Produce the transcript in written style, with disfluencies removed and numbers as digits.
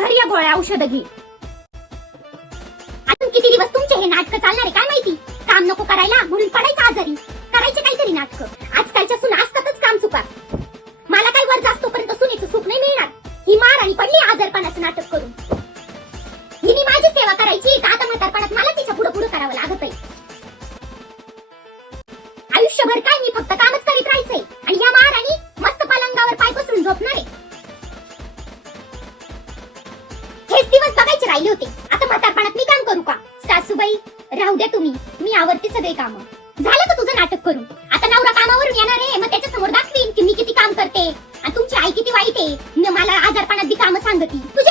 धर या गोळ्या औषध घे. अजून किती दिवस तुमचे हे नाटक चालणार आहे काय माहिती. काम नको करायला म्हणून पडायचं आजारी. करायचे काहीतरी नाटक. आजकालच्या सुना असतातच काम चुका. मला काही वर जास्त पर्यंत सुनेचं सुख नाही मिळणार. ही मार आणि पडली आजारपणाचं नाटक करून. हिने माझी सेवा करायची का आता म्हातारपणात मलाच हिच्या पुढे पुढे करावं लागत आहे. आयुष्यभर काय मी फक्त कामच करीत राहायचंय आणि ह्या महाराणी मस्त पलंगावर पाय पसरून झोपणार आहे. हेच दिवस बघायचे राहिले होते. आता म्हातारपणात मी काम करू का. सासूबाई राहू द्या तुम्ही, मी आवरते सगळे काम. झालं का तुझं नाटक करून. आता नवरा कामावरून येणार आहे मग त्याच्या समोर दाखवीन की मी किती काम करते आणि तुमची आई किती वाईट आहे. मला आजारपणात बी काम सांगती. तुझ्या